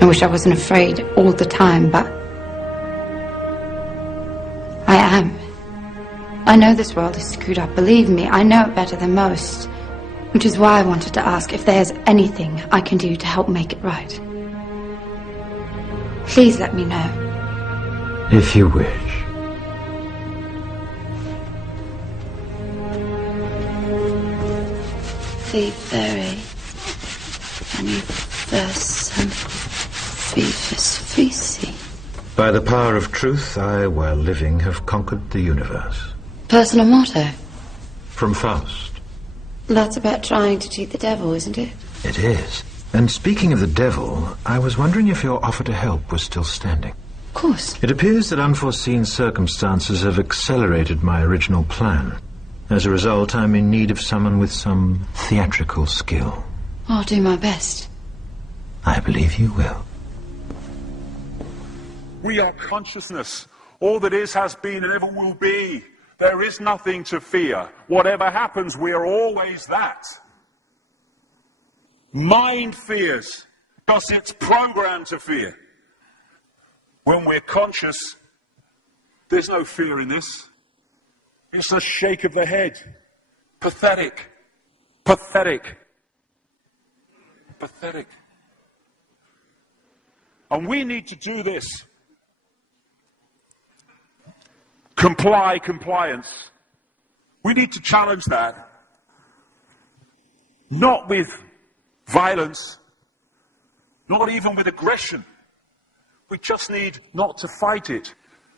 I wish I wasn't afraid all the time, but I am. I know this world is screwed up, believe me, I know it better than most. Which is why I wanted to ask if there's anything I can do to help make it right. Please let me know. If you wish. The very Universum Vivus Vici. By the power of truth, I, while living, have conquered the universe. Personal motto. From Faust. That's about trying to cheat the devil, isn't it? It is. And speaking of the devil, I was wondering if your offer to help was still standing. Of course. It appears that unforeseen circumstances have accelerated my original plan. As a result, I'm in need of someone with some theatrical skill. I'll do my best. I believe you will. We are consciousness. All that is, has been, and ever will be. There is nothing to fear. Whatever happens, we are always that. Mind fears, because it's programmed to fear. When we're conscious, there's no fear in this. It's a shake of the head. Pathetic. Pathetic. Pathetic. And we need to do this. Compliance. We need to challenge that. Not with violence, not even with aggression. We just need not to fight it.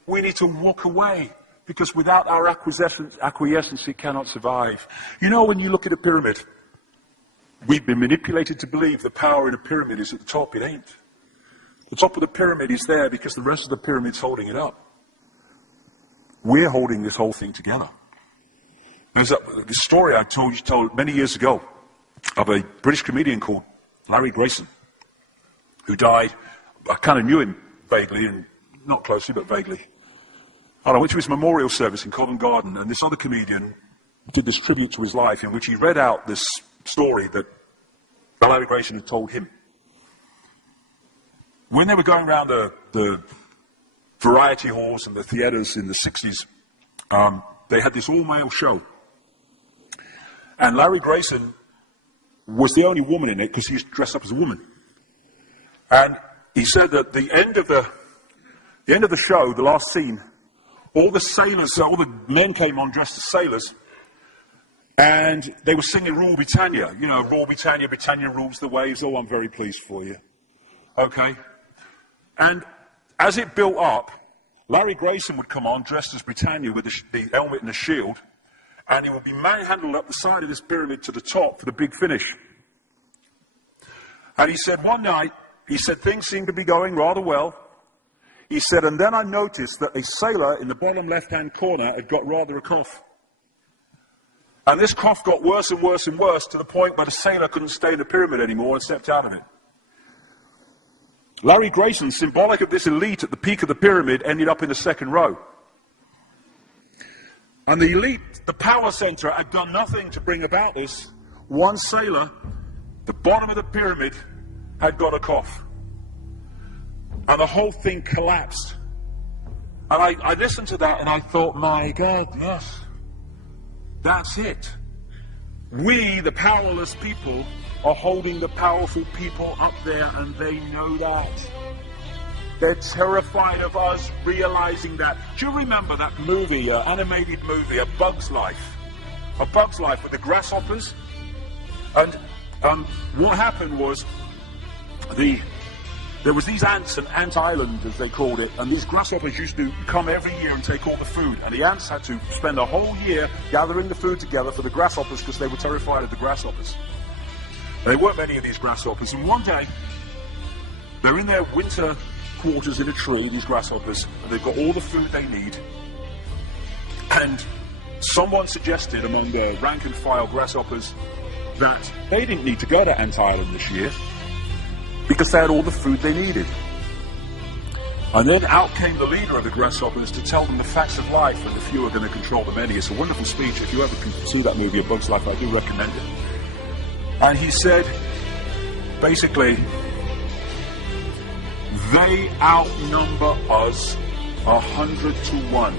We need to walk away, because without our acquiescence, it cannot survive. You know, when you look at a pyramid, we've been manipulated to believe the power in a pyramid is at the top. It ain't. The top of the pyramid is there because the rest of the pyramid's holding it up. We're holding this whole thing together. There's a story I told many years ago of a British comedian called Larry Grayson, who died. I kind of knew him vaguely, and not closely, but vaguely. I went to his memorial service in Covent Garden, and this other comedian did this tribute to his life in which he read out this story that Larry Grayson had told him. When they were going around the variety halls and the theatres in the 60s, they had this all-male show. And Larry Grayson was the only woman in it because he was dressed up as a woman. And he said that the end of the show, the last scene, all the sailors, all the men came on dressed as sailors, and they were singing Rule Britannia. You know, Rule Britannia, Britannia rules the waves. Oh, I'm very pleased for you. Okay. And as it built up, Larry Grayson would come on dressed as Britannia with the helmet and the shield, and he would be manhandled up the side of this pyramid to the top for the big finish. And he said one night, he said things seemed to be going rather well. He said, and then I noticed that a sailor in the bottom left-hand corner had got rather a cough. And this cough got worse and worse and worse to the point where the sailor couldn't stay in the pyramid anymore and stepped out of it. Larry Grayson, symbolic of this elite at the peak of the pyramid, ended up in the second row. And the elite, the power center, had done nothing to bring about this. One sailor, the bottom of the pyramid, had got a cough. And the whole thing collapsed. And I listened to that and I thought, my God, yes, that's it. We, the powerless people, are holding the powerful people up there, and they know that. They're terrified of us realizing that. Do you remember that movie, animated movie, A Bug's Life? A Bug's Life with the grasshoppers? And what happened was, there was these ants, and Ant Island, as they called it, and these grasshoppers used to come every year and take all the food, and the ants had to spend a whole year gathering the food together for the grasshoppers because they were terrified of the grasshoppers. There weren't many of these grasshoppers, and one day, they're in their winter quarters in a tree, these grasshoppers, and they've got all the food they need, and someone suggested among the rank and file grasshoppers that they didn't need to go to Ant Island this year because they had all the food they needed. And then out came the leader of the grasshoppers to tell them the facts of life, and the few are going to control the many. It's a wonderful speech. If you ever can see that movie, A Bug's Life, I do recommend it. And he said, basically, They outnumber us 100 to 1.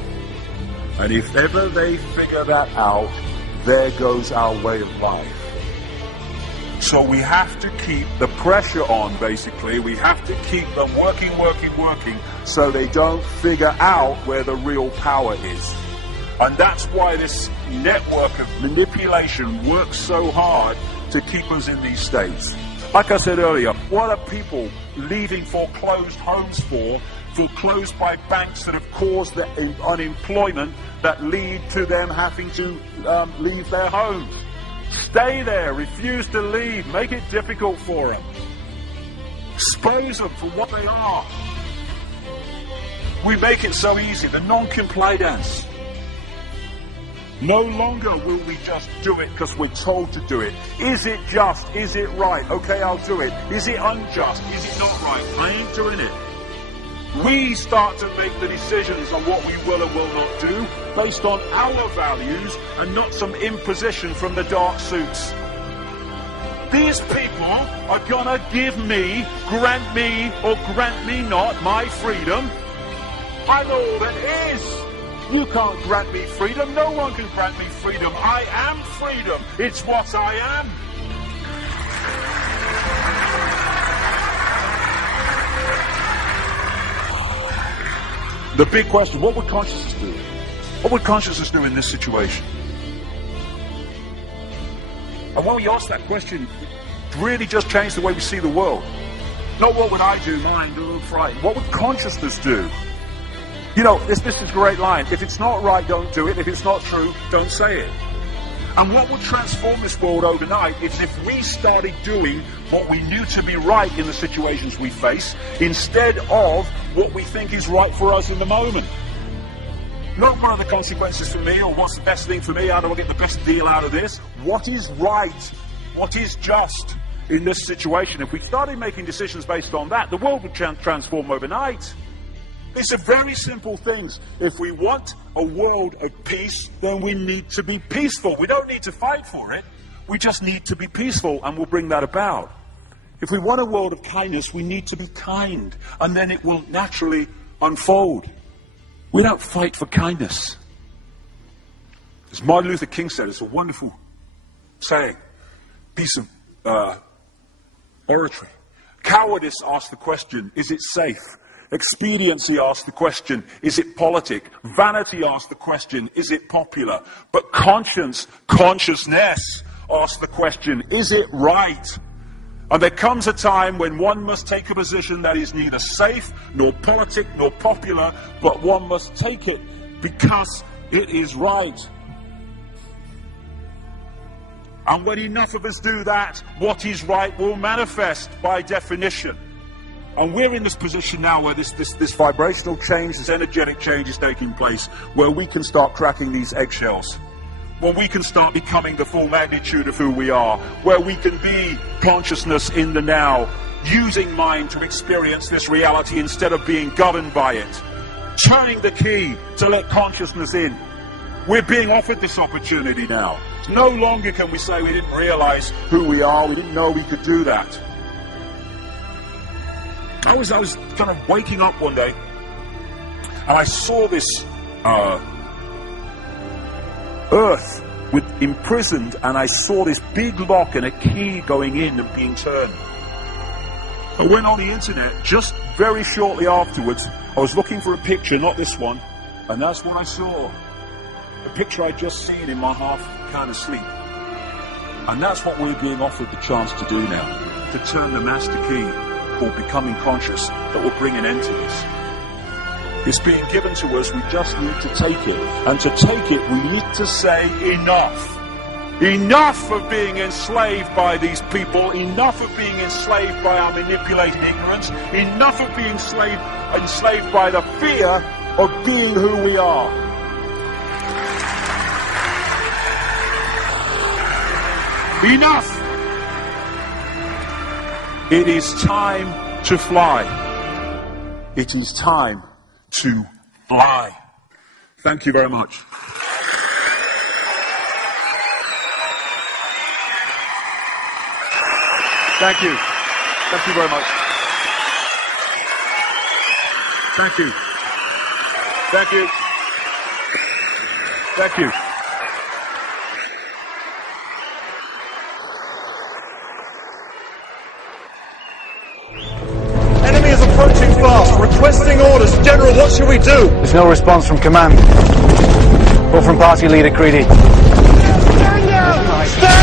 And if ever they figure that out, there goes our way of life. So we have to keep the pressure on, basically. We have to keep them working, so they don't figure out where the real power is. And that's why this network of manipulation works so hard to keep us in these states. Like I said earlier, what are people leaving foreclosed homes for? Foreclosed by banks that have caused the unemployment that lead to them having to leave their homes. Stay there, refuse to leave, make it difficult for them. Expose them for what they are. We make it so easy, the non-compliance. No longer will we just do it because we're told to do it. Is it just? Is it right? Okay, I'll do it. Is it unjust? Is it not right? I ain't doing it. We start to make the decisions on what we will and will not do based on our values and not some imposition from the dark suits. These people are gonna give me, grant me, or grant me not my freedom. I'm all that is. You can't grant me freedom. No one can grant me freedom. I am freedom. It's what I am. The big question, what would consciousness do? What would consciousness do in this situation? And when we ask that question, it really just changed the way we see the world. Not what would I do, mind, a little frightened. What would consciousness do? You know, this is a great line. If it's not right, don't do it. If it's not true, don't say it. And what would transform this world overnight is if we started doing what we knew to be right in the situations we face, instead of what we think is right for us in the moment. Not what are the consequences for me, or what's the best thing for me, how do I get the best deal out of this? What is right? What is just in this situation? If we started making decisions based on that, the world would transform overnight. These are very simple things. If we want a world of peace, then we need to be peaceful. We don't need to fight for it. We just need to be peaceful, and we'll bring that about. If we want a world of kindness, we need to be kind, and then it will naturally unfold. We don't fight for kindness. As Martin Luther King said, it's a wonderful saying, piece of oratory. Cowardice asks the question, is it safe? Expediency asks the question, is it politic? Vanity asks the question, is it popular? But consciousness asks the question, is it right? And there comes a time when one must take a position that is neither safe, nor politic, nor popular, but one must take it because it is right. And when enough of us do that, what is right will manifest by definition. And we're in this position now where this vibrational change, this energetic change is taking place, where we can start cracking these eggshells, where we can start becoming the full magnitude of who we are, where we can be consciousness in the now, using mind to experience this reality instead of being governed by it, turning the key to let consciousness in. We're being offered this opportunity now. No longer can we say we didn't realize who we are, we didn't know we could do that. I was kind of waking up one day, and I saw this earth imprisoned, and I saw this big lock and a key going in and being turned. I went on the internet just very shortly afterwards. I was looking for a picture, not this one, and that's what I saw. The picture I'd just seen in my half kind of sleep. And that's what we're being offered the chance to do now, to turn the master key called becoming conscious that will bring an end to this. It's being given to us, we just need to take it. And to take it, we need to say enough. Enough of being enslaved by these people, enough of being enslaved by our manipulated ignorance, enough of being enslaved by the fear of being who we are. Enough! It is time to fly. It is time to fly. Thank you very much. Thank you. Thank you very much. Thank you. Thank you. Thank you. Enemy is approaching fast. Requesting orders. General, what should we do? There's no response from command. Or from party leader Creedy. Stand